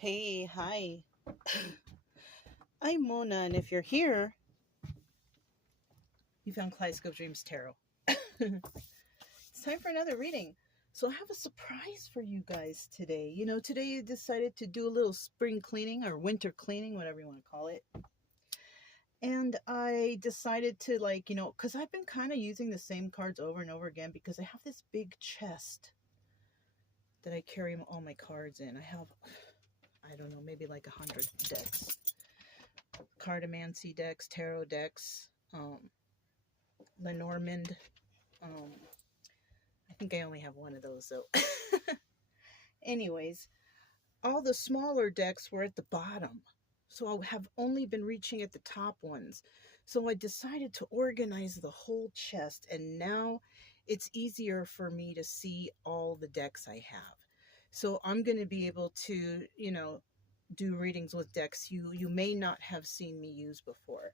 Hey, hi. I'm Mona, and if you're here, you found Kaleidoscope Dreams Tarot. It's time for another reading. So I have a surprise for you guys today. Today I decided to do a little spring cleaning or winter cleaning, whatever you want to call it. And I decided to, because I've been kind of using the same cards over and over again because I have this big chest that I carry all my cards in. I have, I don't know, maybe like 100 decks. Cartomancy decks, tarot decks, Lenormand. Um, I think I only have one of those though. Anyways, all the smaller decks were at the bottom. So I have only been reaching at the top ones. So I decided to organize the whole chest, and now it's easier for me to see all the decks I have. So I'm going to be able to, do readings with decks you may not have seen me use before.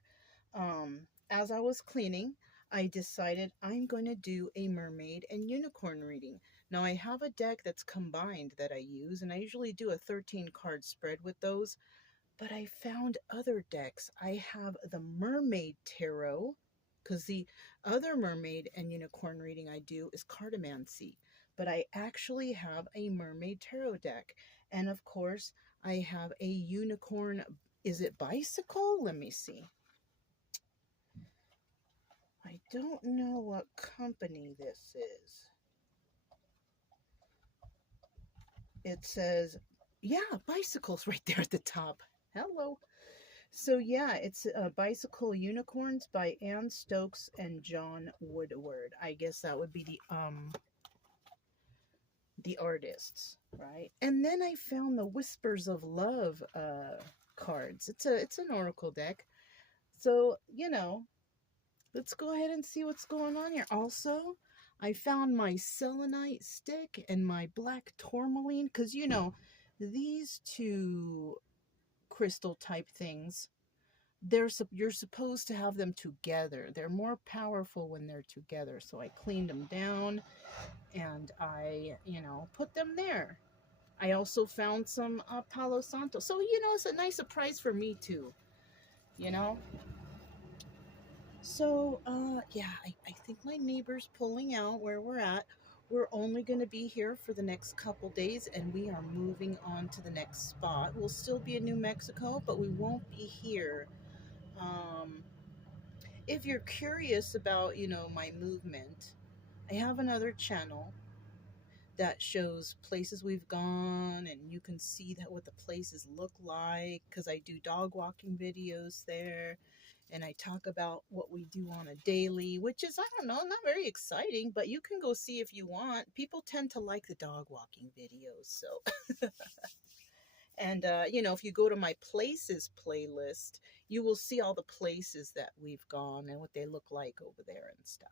As I was cleaning, I decided I'm going to do a mermaid and unicorn reading. Now, I have a deck that's combined that I use, and I usually do a 13 card spread with those, but I found other decks. I have the Mermaid Tarot, because the other mermaid and unicorn reading I do is cartomancy, but I actually have a Mermaid Tarot deck. And of course, I have a unicorn. Is it bicycle? Let me see. I don't know what company this is. It says, yeah, bicycles right there at the top. Hello. So yeah, it's Bicycle Unicorns by Anne Stokes and John Woodward. I guess that would be the artists, right? And then I found the Whispers of Love cards. It's an oracle deck. So, let's go ahead and see what's going on here. Also, I found my selenite stick and my black tourmaline because, these two crystal type things, you're supposed to have them together. They're more powerful when they're together. So I cleaned them down and I, put them there. I also found some Palo Santo. So, it's a nice surprise for me too, you know? So, yeah, I think my neighbor's pulling out where we're at. We're only going to be here for the next couple days and we are moving on to the next spot. We'll still be in New Mexico, but we won't be here. Um, if you're curious about, my movement, I have another channel that shows places we've gone and you can see that what the places look like because I do dog walking videos there and I talk about what we do on a daily, which is, I don't know, not very exciting, but you can go see if you want. People tend to like the dog walking videos. So, and, if you go to my places playlist, you will see all the places that we've gone and what they look like over there and stuff.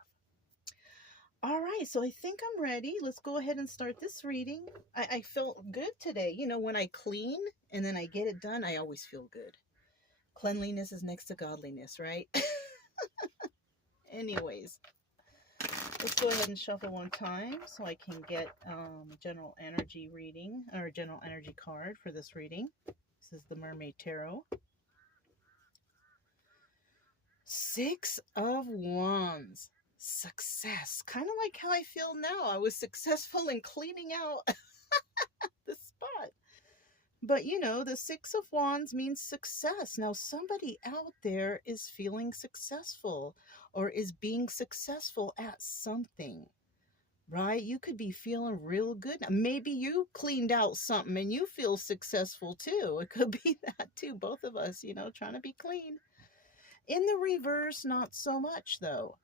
All right, so I think I'm ready. Let's go ahead and start this reading. I felt good today. When I clean and then I get it done, I always feel good. Cleanliness is next to godliness, right? Anyways, let's go ahead and shuffle one time so I can get a general energy reading or a general energy card for this reading. This is the Mermaid Tarot. Six of Wands. Success. Kind of like how I feel now. I was successful in cleaning out the spot. But the Six of Wands means success. Now, somebody out there is feeling successful or is being successful at something, right? You could be feeling real good. Maybe you cleaned out something and you feel successful too. It could be that too. Both of us, trying to be clean. In the reverse, not so much though.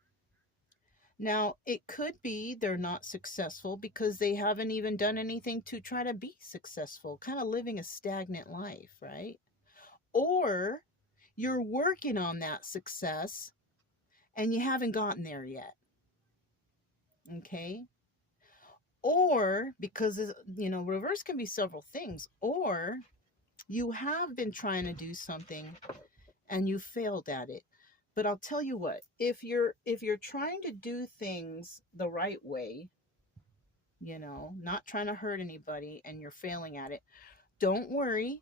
Now, it could be they're not successful because they haven't even done anything to try to be successful, kind of living a stagnant life, right? Or you're working on that success and you haven't gotten there yet. Okay? Or because, reverse can be several things. Or you have been trying to do something and you failed at it. But I'll tell you what, if you're trying to do things the right way, not trying to hurt anybody and you're failing at it, Don't worry.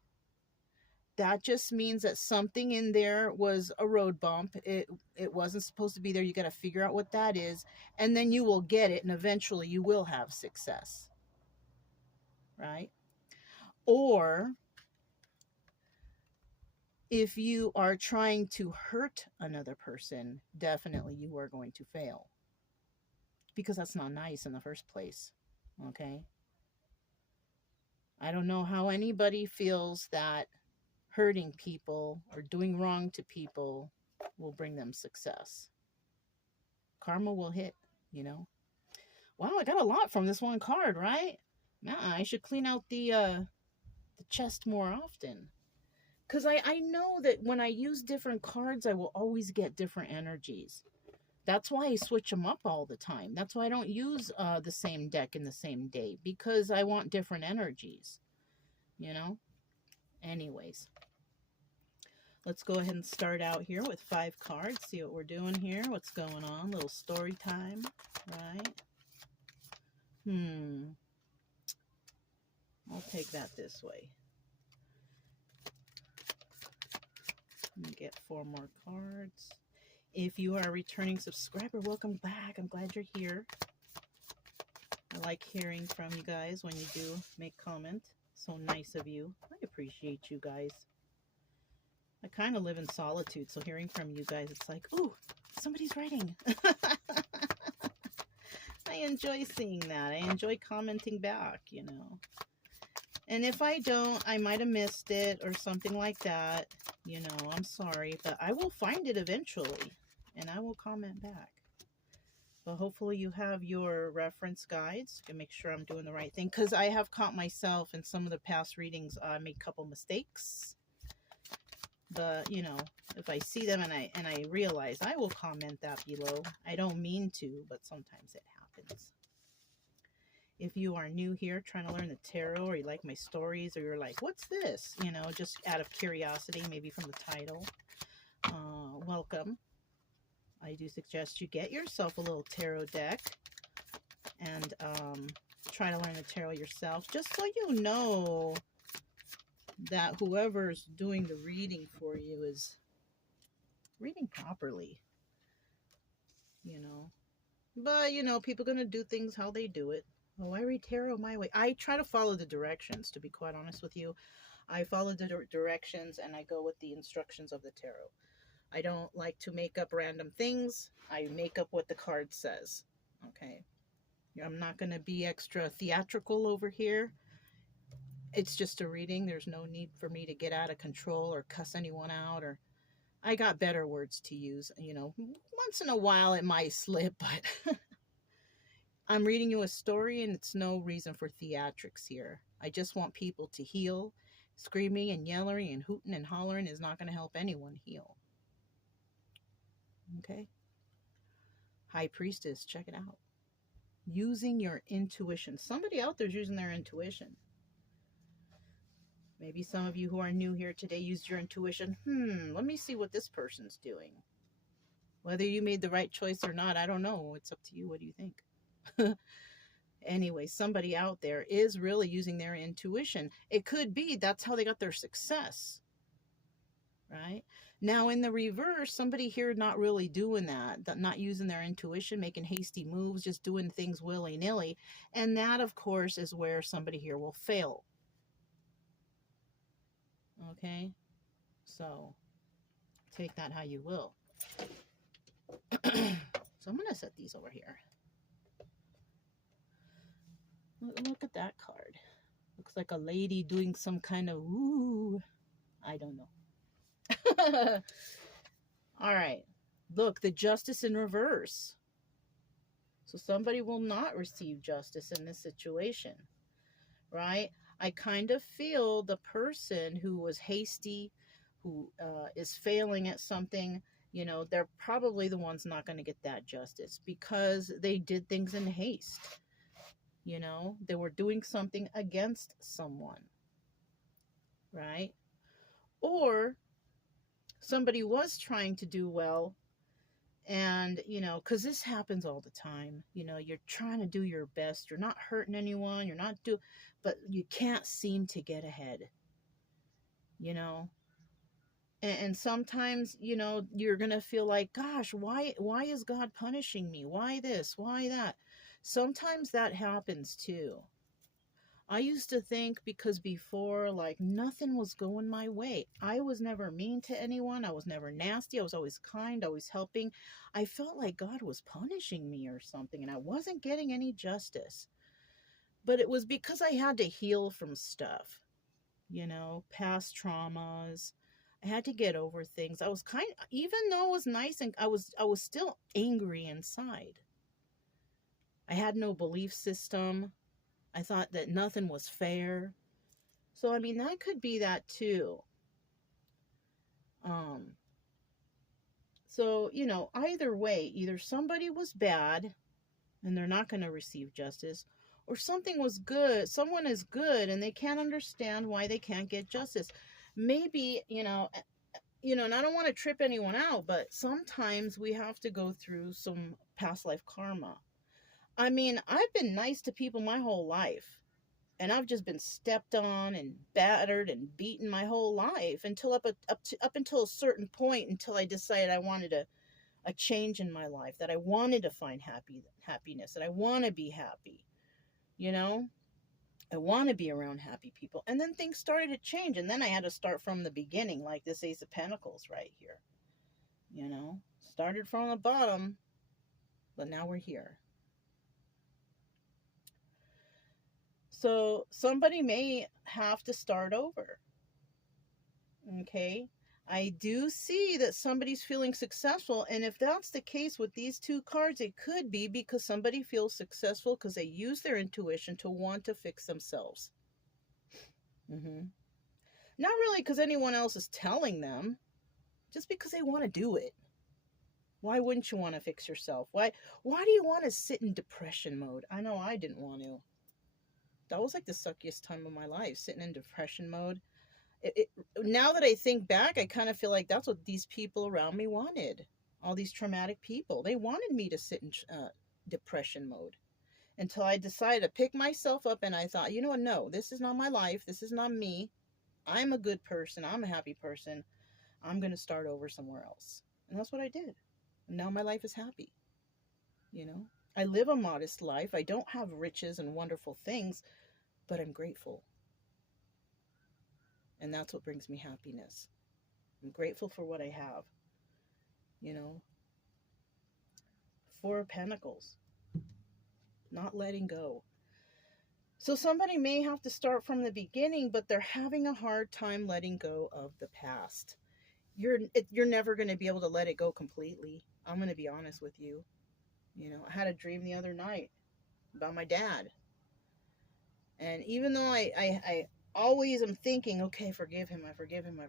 That just means that something in there was a road bump. It wasn't supposed to be there. You got to figure out what that is, and then you will get it, and eventually you will have success, right? Or if you are trying to hurt another person, definitely you are going to fail, because that's not nice in the first place. Okay? I don't know how anybody feels that hurting people or doing wrong to people will bring them success. Karma will hit, you know. Wow, I got a lot from this one card, right? Man, I should clean out the chest more often. Because I know that when I use different cards, I will always get different energies. That's why I switch them up all the time. That's why I don't use the same deck in the same day, because I want different energies, you know? Anyways, let's go ahead and start out here with 5 cards. See what we're doing here. What's going on? Little story time, right? I'll take that this way. Let me get 4 more cards. If you are a returning subscriber, welcome back. I'm glad you're here. I like hearing from you guys when you do make comment. So nice of you. I appreciate you guys. I kind of live in solitude, so hearing from you guys, it's like, ooh, somebody's writing. I enjoy seeing that. I enjoy commenting back, you know. And if I don't, I might have missed it or something like that. You know, I'm sorry, but I will find it eventually, and I will comment back. But hopefully you have your reference guides to make sure I'm doing the right thing, because I have caught myself in some of the past readings. I made a couple mistakes, but you know, if I see them and I realize, I will comment that below. I don't mean to, but sometimes it happens. If you are new here trying to learn the tarot, or you like my stories, or you're like, what's this? You know, just out of curiosity, maybe from the title, welcome. I do suggest you get yourself a little tarot deck and try to learn the tarot yourself, just so you know that whoever's doing the reading for you is reading properly, you know. But, you know, people are going to do things how they do it. Oh, I read tarot my way. I try to follow the directions, to be quite honest with you. I follow the directions and I go with the instructions of the tarot. I don't like to make up random things. I make up what the card says. Okay. I'm not going to be extra theatrical over here. It's just a reading. There's no need for me to get out of control or cuss anyone out, or I got better words to use. You know, once in a while it might slip, but I'm reading you a story, and it's no reason for theatrics here. I just want people to heal. Screaming and yelling and hooting and hollering is not going to help anyone heal. Okay? High Priestess, check it out. Using your intuition. Somebody out there's using their intuition. Maybe some of you who are new here today used your intuition. Let me see what this person's doing. Whether you made the right choice or not, I don't know. It's up to you. What do you think? Anyway, somebody out there is really using their intuition. It could be that's how they got their success. Right? Now, in the reverse, somebody here not really doing that, not using their intuition, making hasty moves, just doing things willy-nilly. And that, of course, is where somebody here will fail. Okay? So, take that how you will. So, I'm going to set these over here. Look at that card. Looks like a lady doing some kind of ooh. I don't know. All right. Look, the justice in reverse. So somebody will not receive justice in this situation. Right? I kind of feel the person who was hasty, who is failing at something, you know, they're probably the ones not going to get that justice because they did things in haste. You know, they were doing something against someone, right? Or somebody was trying to do well And, because this happens all the time, you're trying to do your best. You're not hurting anyone. You're not but you can't seem to get ahead, you know? And sometimes, you're going to feel like, gosh, why is God punishing me? Why this? Why that? Sometimes that happens too. I used to think because before, like, nothing was going my way. I was never mean to anyone. I was never nasty. I was always kind, always helping. I felt like God was punishing me or something, and I wasn't getting any justice. But it was because I had to heal from stuff, past traumas. I had to get over things. I was even though it was nice, and I was still angry inside. I had no belief system. I thought that nothing was fair. So, I mean, that could be that too. Um, so, either way, either somebody was bad and they're not going to receive justice, or something was good. Someone is good and they can't understand why they can't get justice. Maybe, and I don't want to trip anyone out, but sometimes we have to go through some past life karma. I mean, I've been nice to people my whole life. And I've just been stepped on and battered and beaten my whole life until up until a certain point, until I decided I wanted a change in my life, that I wanted to find happiness, that I want to be happy, I want to be around happy people. And then things started to change, and then I had to start from the beginning, like this Ace of Pentacles right here. Started from the bottom, but now we're here. So somebody may have to start over. Okay. I do see that somebody's feeling successful. And if that's the case with these two cards, it could be because somebody feels successful because they use their intuition to want to fix themselves. Not really because anyone else is telling them, just because they want to do it. Why wouldn't you want to fix yourself? Why do you want to sit in depression mode? I know I didn't want to. That was like the suckiest time of my life, sitting in depression mode. Now that I think back, I kind of feel like that's what these people around me wanted. All these traumatic people. They wanted me to sit in depression mode. Until I decided to pick myself up and I thought, you know what? No, this is not my life. This is not me. I'm a good person. I'm a happy person. I'm going to start over somewhere else. And that's what I did. And now my life is happy. I live a modest life. I don't have riches and wonderful things, but I'm grateful. And that's what brings me happiness. I'm grateful for what I have. Four of Pentacles. Not letting go. So somebody may have to start from the beginning, but they're having a hard time letting go of the past. You're never going to be able to let it go completely. I'm going to be honest with you. I had a dream the other night about my dad. And even though I always am thinking, okay, forgive him, I forgive him,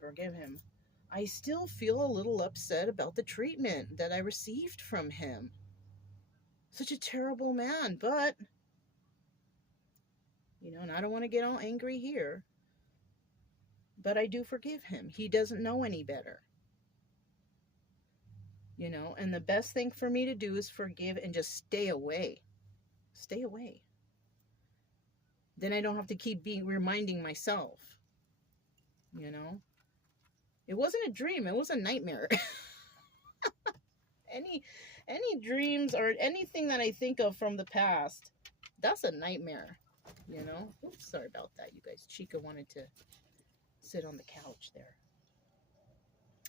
I still feel a little upset about the treatment that I received from him. Such a terrible man, but, and I don't want to get all angry here, but I do forgive him. He doesn't know any better. And the best thing for me to do is forgive and just stay away. Stay away. Then I don't have to keep reminding myself. It wasn't a dream. It was a nightmare. any dreams or anything that I think of from the past, that's a nightmare. Oops, sorry about that, you guys. Chica wanted to sit on the couch there.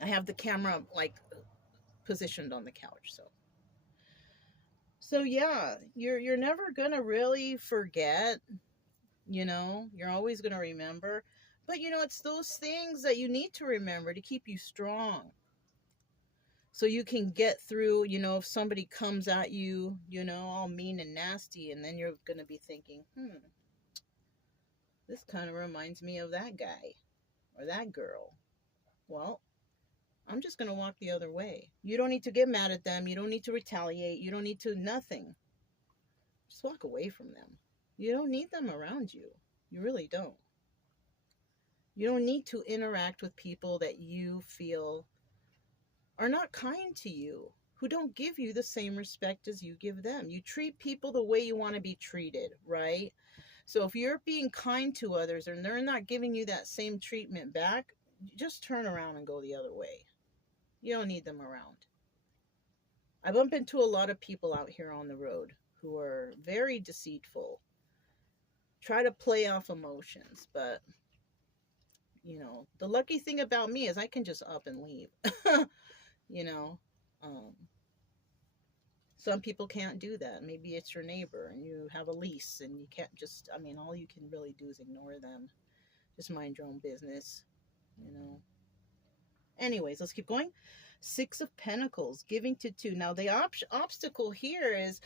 I have the camera like positioned on the couch, so yeah, you're never gonna really forget. You're always gonna remember, but it's those things that you need to remember to keep you strong, so you can get through. If somebody comes at you, all mean and nasty, and then you're gonna be thinking, this kind of reminds me of that guy or that girl. Well, I'm just going to walk the other way. You don't need to get mad at them. You don't need to retaliate. You don't need to nothing. Just walk away from them. You don't need them around you. You really don't. You don't need to interact with people that you feel are not kind to you, who don't give you the same respect as you give them. You treat people the way you want to be treated, right? So if you're being kind to others and they're not giving you that same treatment back, just turn around and go the other way. You don't need them around. I bump into a lot of people out here on the road who are very deceitful, try to play off emotions, but you know, the lucky thing about me is I can just up and leave. You know, some people can't do that. Maybe it's your neighbor and you have a lease and you can't just, I mean, all you can really do is ignore them. Just mind your own business, you know. Anyways, let's keep going. Six of Pentacles, giving to two. Now, the obstacle here is,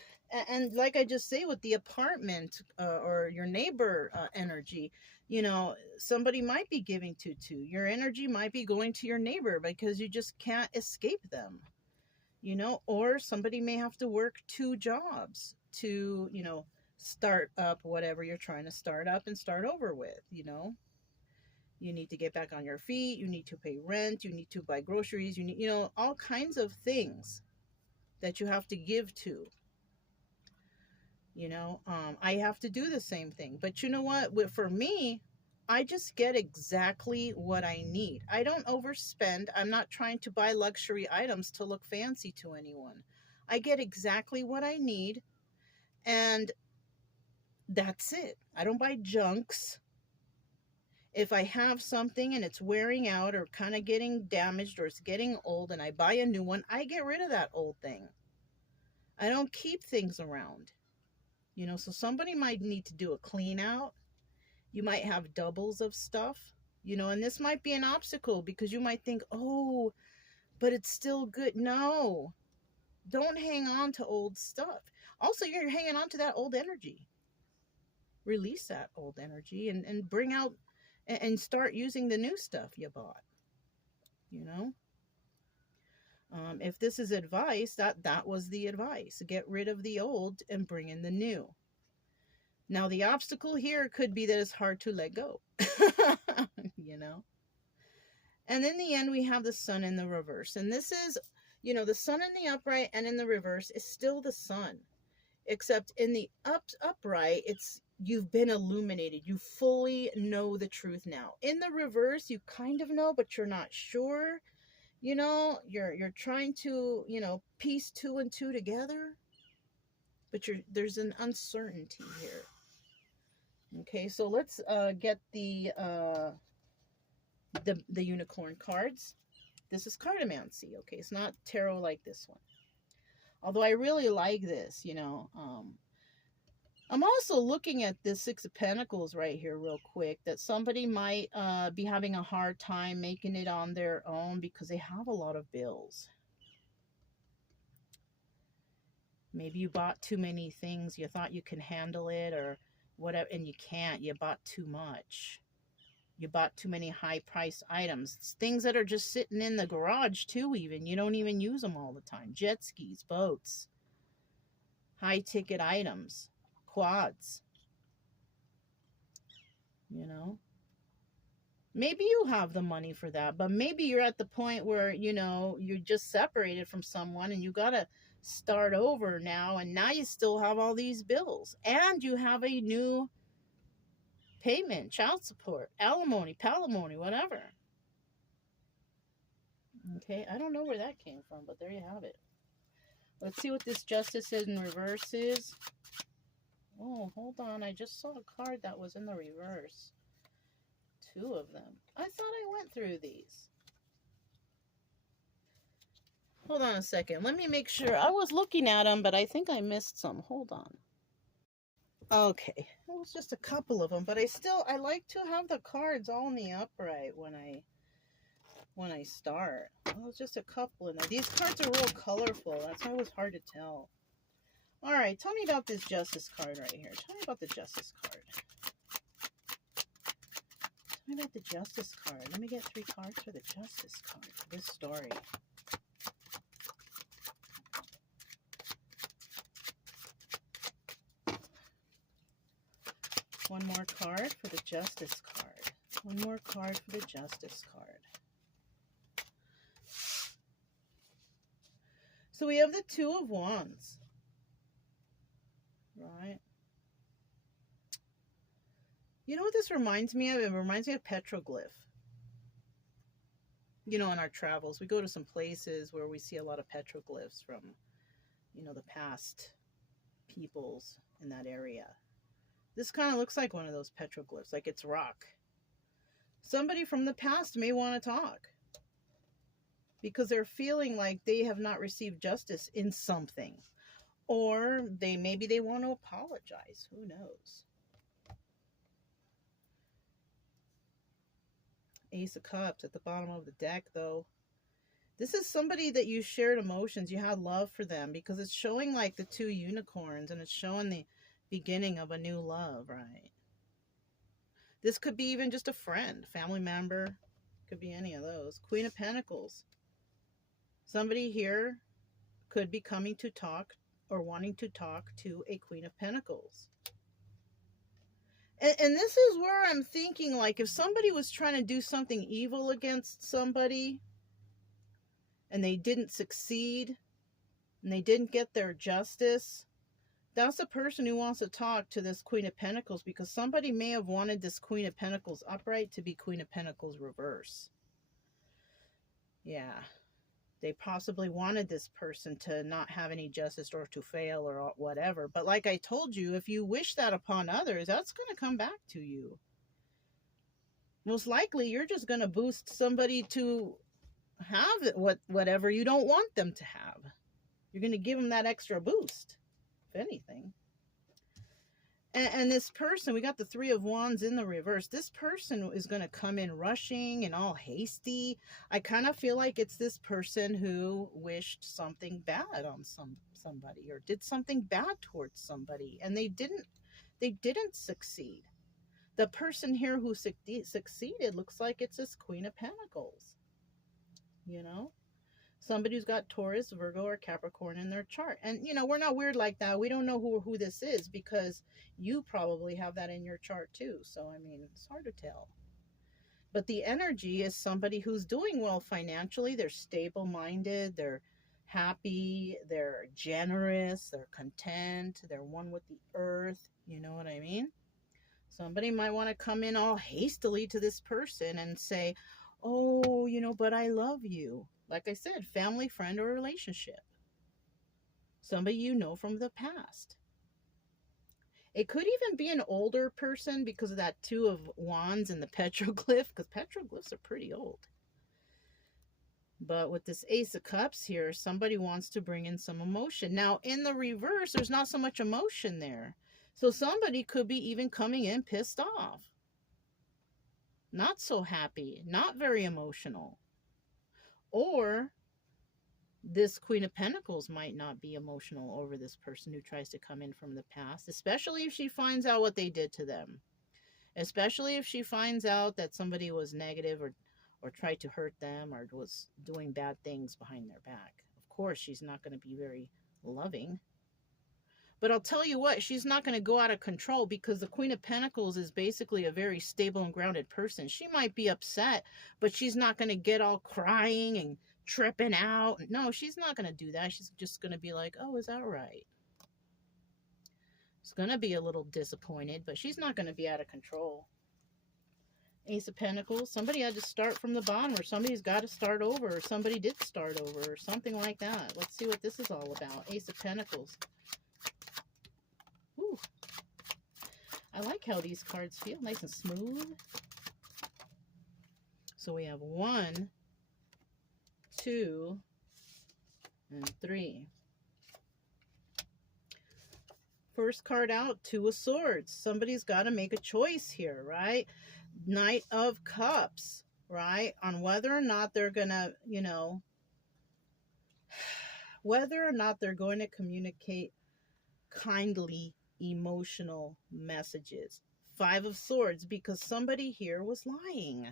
and like I just say with the apartment or your neighbor energy, you know, somebody might be giving to two. Your energy might be going to your neighbor because you just can't escape them, you know, or somebody may have to work two jobs to, you know, start up whatever you're trying to start up and start over with, you know. You need to get back on your feet. You need to pay rent. You need to buy groceries. You need, you know, all kinds of things that you have to give to. You know, I have to do the same thing. But you know what? For me, I just get exactly what I need. I don't overspend. I'm not trying to buy luxury items to look fancy to anyone. I get exactly what I need. And that's it. I don't buy junks. If I have something and it's wearing out or kind of getting damaged or it's getting old and I buy a new one, I get rid of that old thing. I don't keep things around. You know, so somebody might need to do a clean out. You might have doubles of stuff, you know, and this might be an obstacle because you might think, oh, but it's still good. No, don't hang on to old stuff. Also, you're hanging on to that old energy. Release that old energy and bring out and start using the new stuff you bought, you know. If this is advice, that was the advice. Get rid of the old and bring in the new. Now, the obstacle here could be that it's hard to let go, you know. And in the end, we have the sun in the reverse. And this is, you know, the sun in the upright and in the reverse is still the sun. Except in the upright, it's you've been illuminated. You fully know the truth now. In the reverse, you kind of know, but you're not sure. You know, you're trying to, you know, piece two and two together, but there's an uncertainty here. Okay, so let's get the unicorn cards. This is cartomancy. Okay, it's not tarot like this one. Although I really like this, you know. I'm also looking at this Six of Pentacles right here real quick, that somebody might be having a hard time making it on their own because they have a lot of bills. Maybe you bought too many things. You thought you can handle it or whatever, and you can't. You bought too much. You bought too many high-priced items. It's things that are just sitting in the garage too even. You don't even use them all the time. Jet skis, boats, high-ticket items, quads. You know? Maybe you have the money for that, but maybe you're at the point where, you know, you're just separated from someone and you got to start over now, and now you still have all these bills and you have a new payment, child support, alimony, palimony, whatever. Okay, I don't know where that came from, but there you have it. Let's see what this Justice in reverse is. Oh, hold on, I just saw a card that was in the reverse. Two of them. I thought I went through these. Hold on a second. Let me make sure. I was looking at them, but I think I missed some. Hold on. Okay. It was just a couple of them, but I like to have the cards all in the upright when I start. It was just a couple in there. These cards are real colorful. That's why it was hard to tell. All right. Tell me about this Justice card right here. Tell me about the Justice card. Tell me about the Justice card. Let me get 3 cards for the Justice card for this story. One more card for the Justice card. One more card for the Justice card. So we have the Two of Wands, right? You know what this reminds me of? It reminds me of petroglyph. You know, in our travels, we go to some places where we see a lot of petroglyphs from, you know, the past peoples in that area. This kind of looks like one of those petroglyphs, like it's rock. Somebody from the past may want to talk because they're feeling like they have not received justice in something. Or maybe they want to apologize. Who knows? Ace of Cups at the bottom of the deck, though. This is somebody that you shared emotions. You had love for them because it's showing like the two unicorns and it's showing the beginning of a new love, right? This could be even just a friend, family member. Could be any of those. Queen of Pentacles. Somebody here could be coming to talk or wanting to talk to a Queen of Pentacles. And this is where I'm thinking, like, if somebody was trying to do something evil against somebody and they didn't succeed and they didn't get their justice, that's a person who wants to talk to this Queen of Pentacles because somebody may have wanted this Queen of Pentacles upright to be Queen of Pentacles reverse. Yeah. They possibly wanted this person to not have any justice or to fail or whatever. But like I told you, if you wish that upon others, that's going to come back to you. Most likely, you're just going to boost somebody to have whatever you don't want them to have. You're going to give them that extra boost, if anything. And this person, we got the Three of Wands in the reverse. This person is going to come in rushing and all hasty. I kind of feel like it's this person who wished something bad on somebody or did something bad towards somebody, and they didn't succeed. The person here who succeeded looks like it's this Queen of Pentacles. You know? Somebody who's got Taurus, Virgo, or Capricorn in their chart. And, you know, we're not weird like that. We don't know who this is because you probably have that in your chart too. So, I mean, it's hard to tell. But the energy is somebody who's doing well financially. They're stable-minded. They're happy. They're generous. They're content. They're one with the earth. You know what I mean? Somebody might want to come in all hastily to this person and say, oh, you know, but I love you. Like I said, family, friend, or relationship. Somebody you know from the past. It could even be an older person because of that Two of Wands and the petroglyph, because petroglyphs are pretty old. But with this Ace of Cups here, somebody wants to bring in some emotion. Now, in the reverse, there's not so much emotion there. So somebody could be even coming in pissed off. Not so happy, not very emotional. Or this Queen of Pentacles might not be emotional over this person who tries to come in from the past, especially if she finds out what they did to them. Especially if she finds out that somebody was negative or tried to hurt them or was doing bad things behind their back. Of course, she's not going to be very loving. But I'll tell you what, she's not going to go out of control because the Queen of Pentacles is basically a very stable and grounded person. She might be upset, but she's not going to get all crying and tripping out. No, she's not going to do that. She's just going to be like, oh, is that right? She's going to be a little disappointed, but she's not going to be out of control. Ace of Pentacles. Somebody had to start from the bottom, or somebody's got to start over, or somebody did start over, or something like that. Let's see what this is all about. Ace of Pentacles. Ooh. I like how these cards feel. Nice and smooth. So we have 1, 2, and 3. First card out, Two of Swords. Somebody's got to make a choice here, right? Knight of Cups, right? On whether or not they're going to, you know, whether or not they're going to communicate kindly emotional messages. 5 of Swords, because somebody here was lying.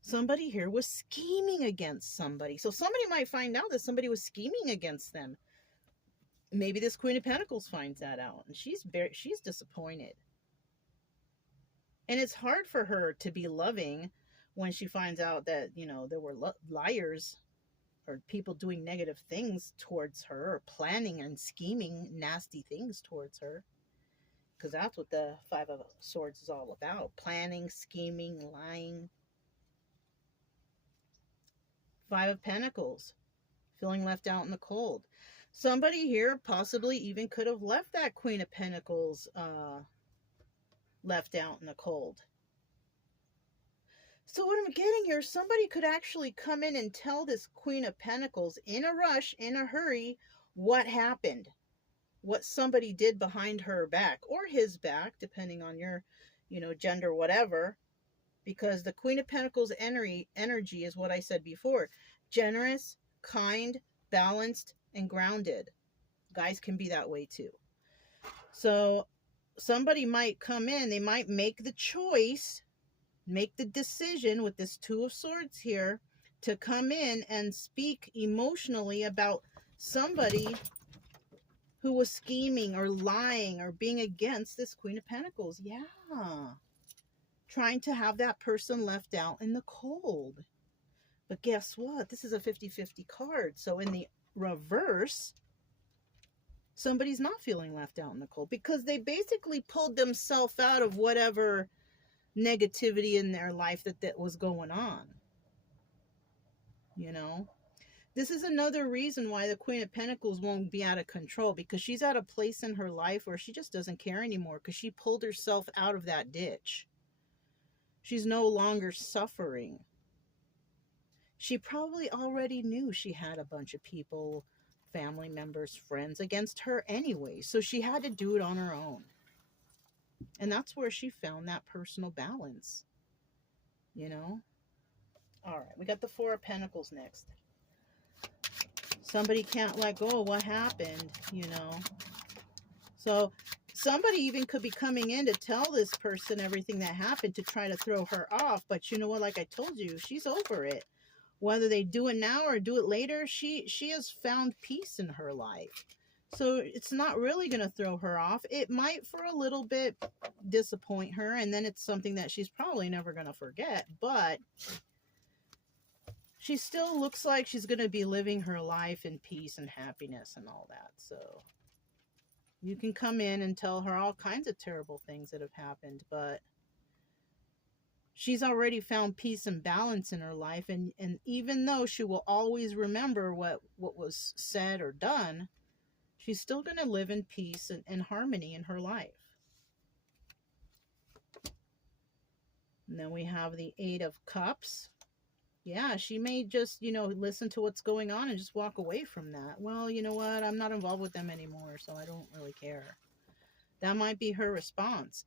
Somebody here was scheming against somebody. So somebody might find out that somebody was scheming against them. Maybe this Queen of Pentacles finds that out, and she's disappointed. And it's hard for her to be loving when she finds out that, you know, there were liars or people doing negative things towards her, or planning and scheming nasty things towards her. Because that's what the Five of Swords is all about: planning, scheming, lying. Five of Pentacles, feeling left out in the cold. Somebody here possibly even could have left that Queen of Pentacles left out in the cold. So what I'm getting here, somebody could actually come in and tell this Queen of Pentacles in a rush, in a hurry, what happened. What somebody did behind her back, or his back, depending on your, gender, whatever. Because the Queen of Pentacles energy is what I said before. Generous, kind, balanced, and grounded. Guys can be that way too. So somebody might come in, they might make the choice, make the decision with this Two of Swords here to come in and speak emotionally about somebody who was scheming or lying or being against this Queen of Pentacles. Yeah. Trying to have that person left out in the cold. But guess what? This is a 50-50 card. So in the reverse, somebody's not feeling left out in the cold because they basically pulled themselves out of whatever negativity in their life that was going on. This is another reason why the Queen of Pentacles won't be out of control, because she's at a place in her life where she just doesn't care anymore, because she pulled herself out of that ditch. She's no longer suffering. She probably already knew she had a bunch of people, family members, friends against her anyway, so she had to do it on her own. And that's where she found that personal balance. All right, we got the Four of Pentacles next. Somebody can't let go of what happened, So somebody even could be coming in to tell this person everything that happened to try to throw her off. But you know what? Like I told you, she's over it. Whether they do it now or do it later, she has found peace in her life. So it's not really going to throw her off. It might for a little bit disappoint her, and then it's something that she's probably never going to forget. But she still looks like she's going to be living her life in peace and happiness and all that. So you can come in and tell her all kinds of terrible things that have happened, but she's already found peace and balance in her life. And even though she will always remember what was said or done, she's still going to live in peace and harmony in her life. And then we have the Eight of Cups. Yeah, she may just, listen to what's going on and just walk away from that. Well, you know what? I'm not involved with them anymore, so I don't really care. That might be her response.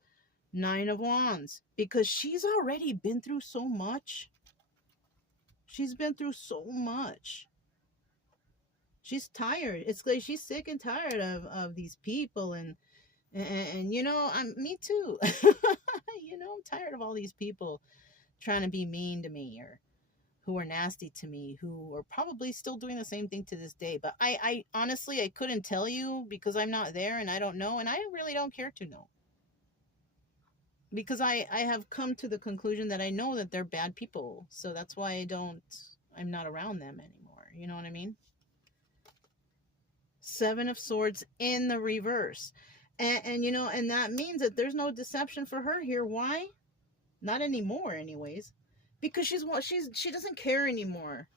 Nine of Wands. Because she's already been through so much. She's been through so much. She's tired. It's like she's sick and tired of these people. And me too. I'm tired of all these people trying to be mean to me, or who are nasty to me, who are probably still doing the same thing to this day. But I honestly, I couldn't tell you because I'm not there and I don't know, and I really don't care to know. Because I have come to the conclusion that I know that they're bad people. So that's why I'm not around them anymore. You know what I mean? Seven of Swords in the reverse. And that means that there's no deception for her here. Why? Not anymore anyways. Because she doesn't care anymore.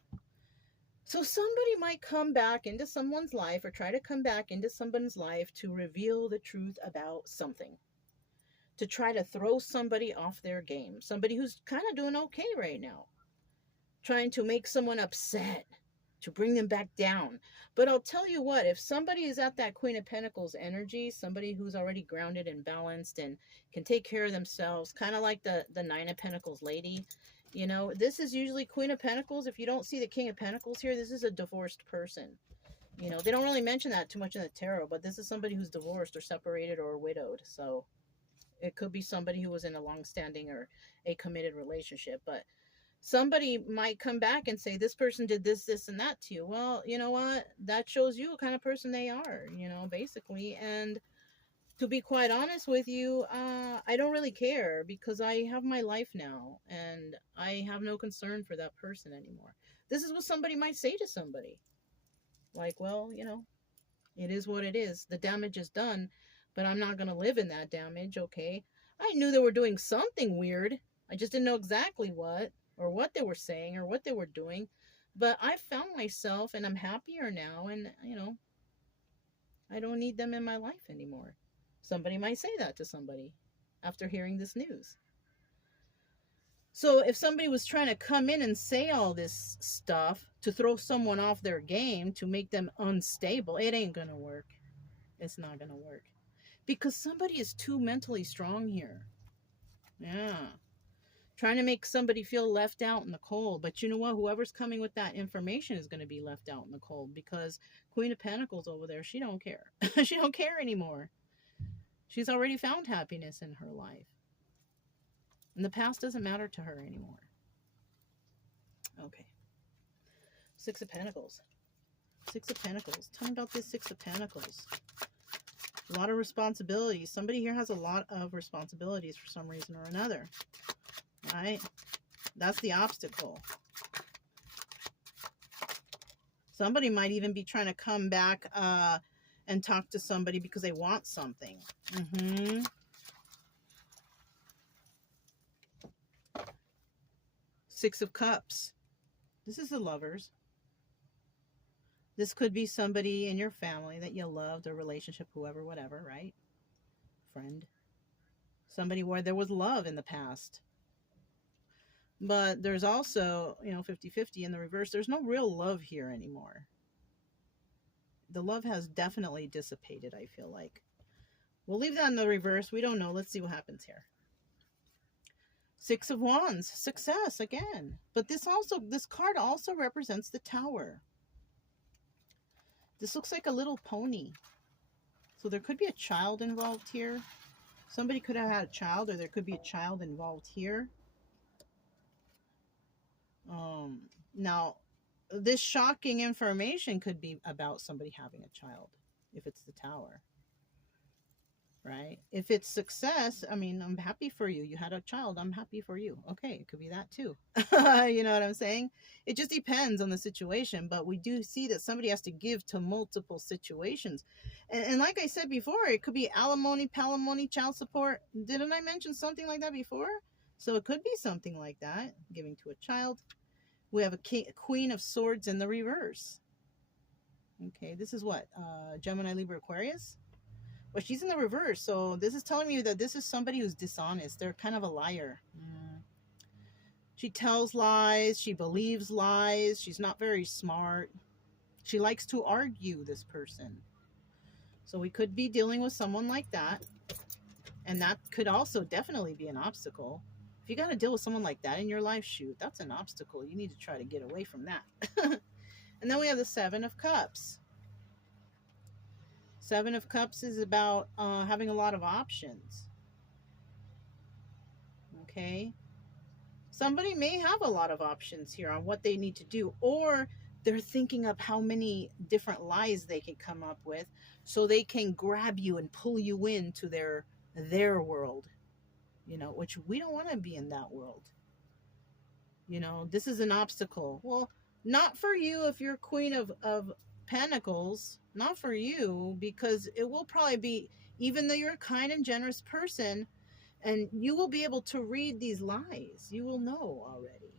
So somebody might come back into someone's life, or try to come back into someone's life to reveal the truth about something. To try to throw somebody off their game. Somebody who's kind of doing okay right now. Trying to make someone upset. To bring them back down. But I'll tell you what, if somebody is at that Queen of Pentacles energy, somebody who's already grounded and balanced and can take care of themselves, kind of like the Nine of Pentacles lady, this is usually Queen of Pentacles. If you don't see the King of Pentacles here, this is a divorced person. They don't really mention that too much in the tarot, but this is somebody who's divorced or separated or widowed. So it could be somebody who was in a long-standing or a committed relationship, but somebody might come back and say, this person did this, this, and that to you. Well, you know what? That shows you what kind of person they are, basically. And To be quite honest with you, I don't really care because I have my life now and I have no concern for that person anymore. This is what somebody might say to somebody. Like, well, it is what it is. The damage is done, but I'm not going to live in that damage, okay? I knew they were doing something weird. I just didn't know exactly what or what they were saying or what they were doing. But I found myself and I'm happier now and, I don't need them in my life anymore. Somebody might say that to somebody after hearing this news. So if somebody was trying to come in and say all this stuff to throw someone off their game, to make them unstable, it ain't gonna work. It's not gonna work. Because somebody is too mentally strong here. Yeah. Trying to make somebody feel left out in the cold. But you know what? Whoever's coming with that information is going to be left out in the cold, because Queen of Pentacles over there, she don't care. She don't care anymore. She's already found happiness in her life. And the past doesn't matter to her anymore. Okay. Six of Pentacles. Six of Pentacles. Tell me about this Six of Pentacles. A lot of responsibilities. Somebody here has a lot of responsibilities for some reason or another. Right? That's the obstacle. Somebody might even be trying to come back and talk to somebody because they want something. Six of Cups. This is the Lovers. This could be somebody in your family that you loved, or relationship, whoever, whatever, right? Friend. Somebody where there was love in the past. But there's also, 50-50 in the reverse. There's no real love here anymore. The love has definitely dissipated, I feel like. We'll leave that in the reverse. We don't know. Let's see what happens here. Six of Wands. Success again. But this card also represents the Tower. This looks like a little pony. So there could be a child involved here. Somebody could have had a child, or there could be a child involved here. Now, this shocking information could be about somebody having a child, if it's the Tower, right? If it's success, I mean, I'm happy for you. You had a child. I'm happy for you. Okay, it could be that too. You know what I'm saying? It just depends on the situation, but we do see that somebody has to give to multiple situations. And like I said before, it could be alimony, palimony, child support. Didn't I mention something like that before? So it could be something like that, giving to a child. We have a Queen of Swords in the reverse. Okay, this is what? Gemini, Libra, Aquarius? Well, she's in the reverse, so this is telling me that this is somebody who's dishonest. They're kind of a liar. She tells lies. She believes lies. She's not very smart. She likes to argue, this person. So we could be dealing with someone like that. And that could also definitely be an obstacle. If you got to deal with someone like that in your life, shoot, that's an obstacle. You need to try to get away from that. And then we have the Seven of Cups. Seven of Cups is about having a lot of options. Okay. Somebody may have a lot of options here on what they need to do, or they're thinking of how many different lies they can come up with so they can grab you and pull you into their world. Which we don't want to be in that world. This is an obstacle. Well, not for you if you're Queen of Pentacles. Not for you, because it will probably be, even though you're a kind and generous person, and you will be able to read these lies. You will know already.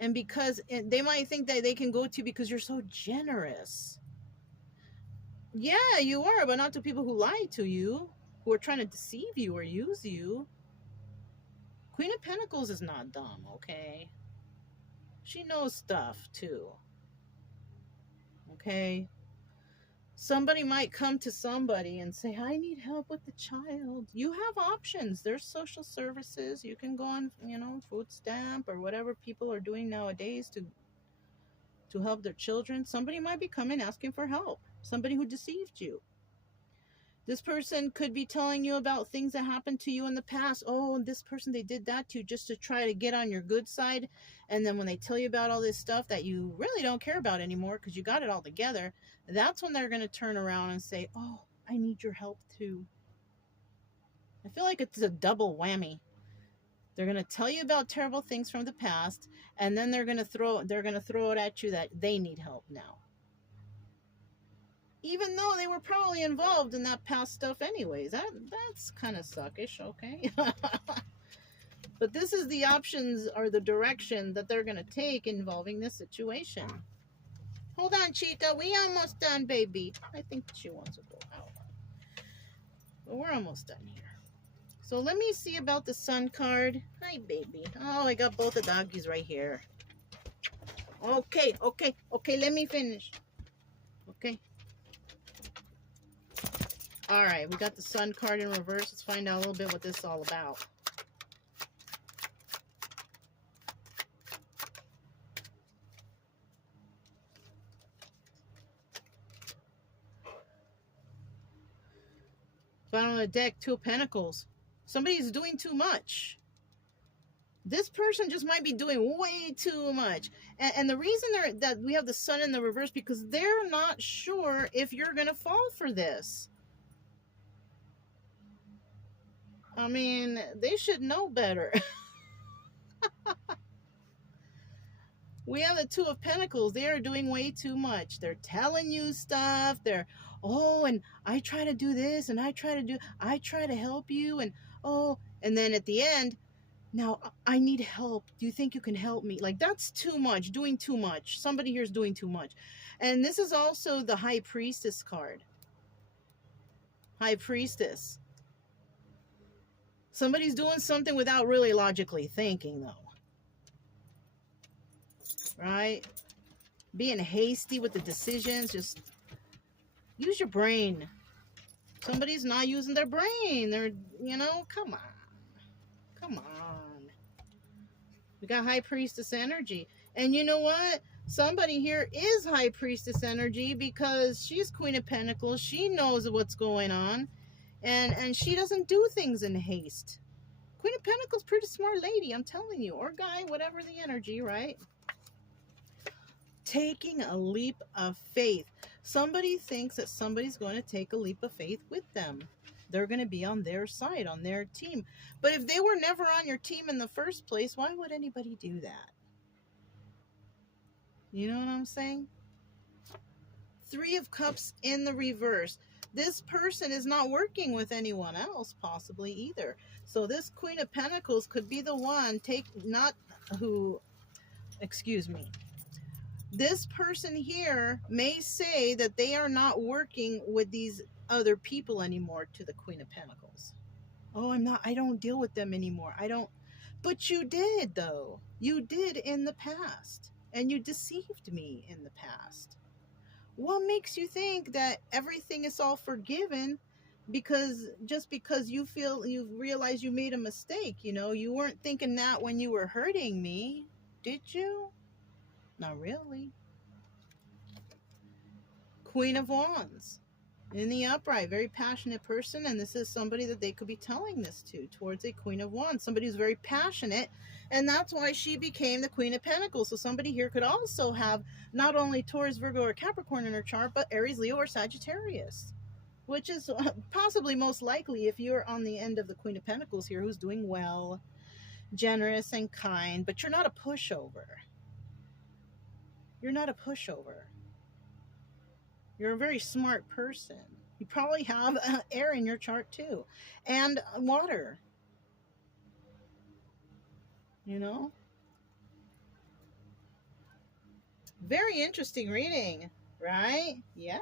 And because they might think that they can go to you because you're so generous. Yeah, you are, but not to people who lie to you, who are trying to deceive you or use you. Queen of Pentacles is not dumb, okay? She knows stuff, too. Okay? Somebody might come to somebody and say, I need help with the child. You have options. There's social services. You can go on, food stamp or whatever people are doing nowadays to help their children. Somebody might be coming asking for help. Somebody who deceived you. This person could be telling you about things that happened to you in the past. Oh, and this person, they did that to you just to try to get on your good side. And then when they tell you about all this stuff that you really don't care about anymore because you got it all together, that's when they're going to turn around and say, oh, I need your help too. I feel like it's a double whammy. They're going to tell you about terrible things from the past, and then they're going to throw it at you that they need help now. Even though they were probably involved in that past stuff anyways. That's kind of suckish, okay? But this is the options or the direction that they're going to take involving this situation. Hold on, Chica. We almost done, baby. I think she wants to go out. But we're almost done here. So let me see about the sun card. Hi, baby. Oh, I got both the doggies right here. Okay. Let me finish. Okay. All right, we got the sun card in reverse. Let's find out a little bit what this is all about. Found on the deck, 2 of Pentacles. Somebody's doing too much. This person just might be doing way too much. And the reason that we have the sun in the reverse, because they're not sure if you're going to fall for this. I mean, they should know better. We have the 2 of Pentacles. They are doing way too much. They're telling you stuff. They're, oh, and I try to do this, and I try to help you, and oh, and then at the end, now I need help. Do you think you can help me? Like, that's too much, doing too much. Somebody here is doing too much. And this is also the High Priestess card. High Priestess. Somebody's doing something without really logically thinking, though. Right? Being hasty with the decisions. Just use your brain. Somebody's not using their brain. They're, you know, come on. Come on. We got High Priestess energy. And you know what? Somebody here is High Priestess energy because she's Queen of Pentacles. She knows what's going on. And she doesn't do things in haste. Queen of Pentacles, pretty smart lady, I'm telling you. Or guy, whatever the energy, right? Taking a leap of faith. Somebody thinks that somebody's going to take a leap of faith with them. They're going to be on their side, on their team. But if they were never on your team in the first place, why would anybody do that? You know what I'm saying? 3 of Cups in the reverse. This person is not working with anyone else, possibly either. So this Queen of Pentacles could be the one, This person here may say that they are not working with these other people anymore to the Queen of Pentacles. Oh, I don't deal with them anymore. But you did, though. You did in the past. And you deceived me in the past. What makes you think that everything is all forgiven just because you realize you made a mistake? You know, you weren't thinking that when you were hurting me, did you? Not really. Queen of Wands in the upright, very passionate person, and this is somebody that they could be telling this towards a Queen of Wands. Somebody who's very passionate, and that's why she became the Queen of Pentacles. So somebody here could also have not only Taurus, Virgo, or Capricorn in her chart, but Aries, Leo, or Sagittarius, which is possibly most likely if you're on the end of the Queen of Pentacles here, who's doing well, generous, and kind, but you're not a pushover. You're not a pushover. You're a very smart person. You probably have air in your chart too. And water. You know? Very interesting reading, right? Yeah.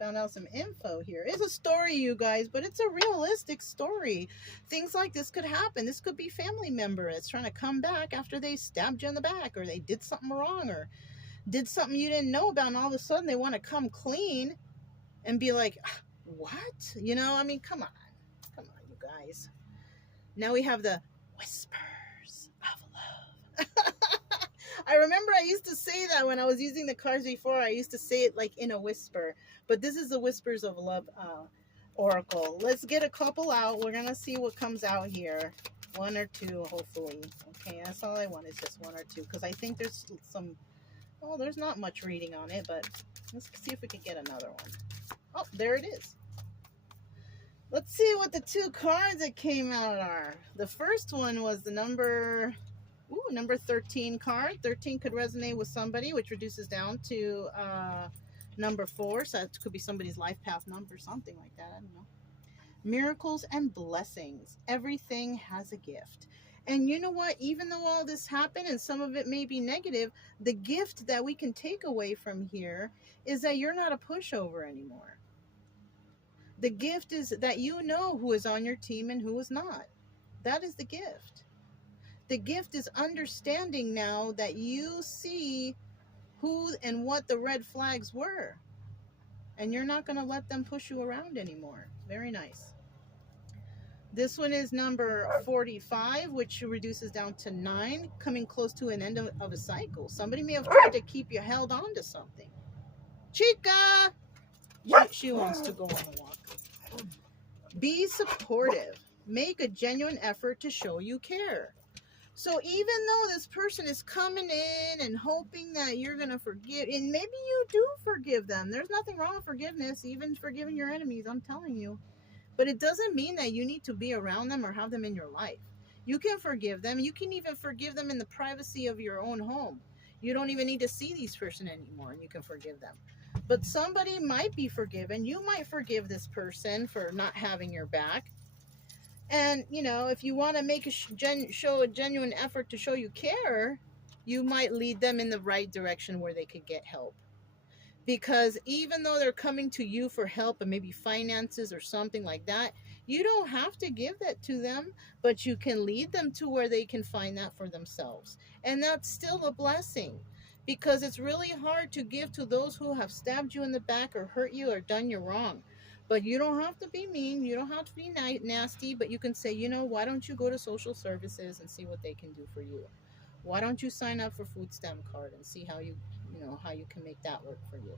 Found out some info here. It's a story, you guys, but it's a realistic story. Things like this could happen. This could be a family member that's trying to come back after they stabbed you in the back, or they did something wrong, or did something you didn't know about, and all of a sudden they want to come clean and be like, what? You know, I mean, come on, you guys. Now we have the whispers of love. I remember I used to say that when I was using the cards before. I used to say it like in a whisper, but this is the whispers of love oracle. Let's get a couple out. We're going to see what comes out here. 1 or 2, hopefully. Okay, that's all I want is just 1 or 2, because I think there's some... Oh, there's not much reading on it, but let's see if we can get another one. Oh, there it is. Let's see what the 2 cards that came out are. The first one was the number 13 card. 13 could resonate with somebody, which reduces down to number 4. So it could be somebody's life path number, something like that. I don't know. Miracles and blessings. Everything has a gift. And you know what? Even though all this happened and some of it may be negative, the gift that we can take away from here is that you're not a pushover anymore. The gift is that you know who is on your team and who is not. That is the gift. The gift is understanding now that you see who and what the red flags were. And you're not going to let them push you around anymore. Very nice. This one is number 45, which reduces down to 9, coming close to an end of a cycle. Somebody may have tried to keep you held on to something. Chica! She wants to go on a walk. Be supportive. Make a genuine effort to show you care. So even though this person is coming in and hoping that you're going to forgive, and maybe you do forgive them. There's nothing wrong with forgiveness, even forgiving your enemies, I'm telling you. But it doesn't mean that you need to be around them or have them in your life. You can forgive them. You can even forgive them in the privacy of your own home. You don't even need to see these person anymore, and you can forgive them. But somebody might be forgiven. You might forgive this person for not having your back. And, you know, if you want to make show a genuine effort to show you care, you might lead them in the right direction where they could get help. Because even though they're coming to you for help and maybe finances or something like that, you don't have to give that to them, but you can lead them to where they can find that for themselves. And that's still a blessing, because it's really hard to give to those who have stabbed you in the back or hurt you or done you wrong. But you don't have to be mean. You don't have to be nasty, but you can say, you know, why don't you go to social services and see what they can do for you? Why don't you sign up for food stamp card and see how you can make that work for you?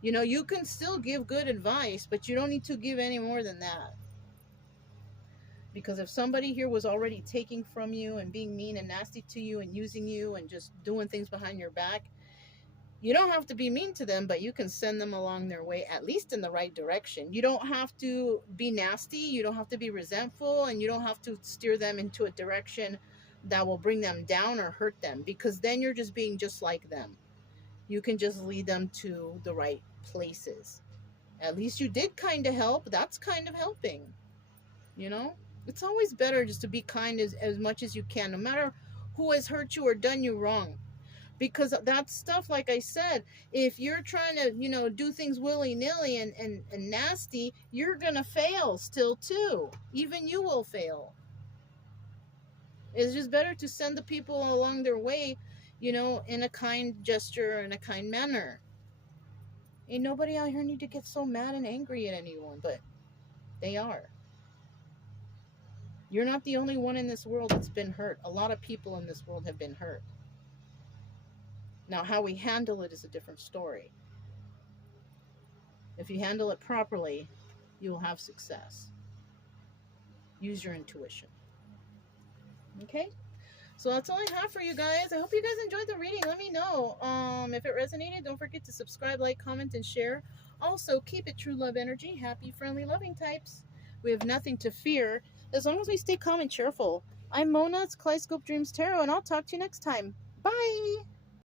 You know, you can still give good advice, but you don't need to give any more than that. Because if somebody here was already taking from you and being mean and nasty to you and using you and just doing things behind your back, you don't have to be mean to them, but you can send them along their way, at least in the right direction. You don't have to be nasty. You don't have to be resentful, and you don't have to steer them into a direction that will bring them down or hurt them, because then you're just being just like them. You can just lead them to the right places. At least you did kind of help. That's kind of helping. You know, it's always better just to be kind as much as you can, no matter who has hurt you or done you wrong. Because that stuff, like I said, if you're trying to, you know, do things willy-nilly and nasty, you're going to fail still too. Even you will fail. It's just better to send the people along their way, you know, in a kind gesture and a kind manner. Ain't nobody out here need to get so mad and angry at anyone, but they are. You're not the only one in this world that's been hurt. A lot of people in this world have been hurt. Now, how we handle it is a different story. If you handle it properly, you will have success. Use your intuition. Okay? So that's all I have for you guys. I hope you guys enjoyed the reading. Let me know if it resonated. Don't forget to subscribe, like, comment, and share. Also, keep it true love energy. Happy, friendly, loving types. We have nothing to fear as long as we stay calm and cheerful. I'm Mona. It's Kaleidoscope Dreams Tarot, and I'll talk to you next time. Bye!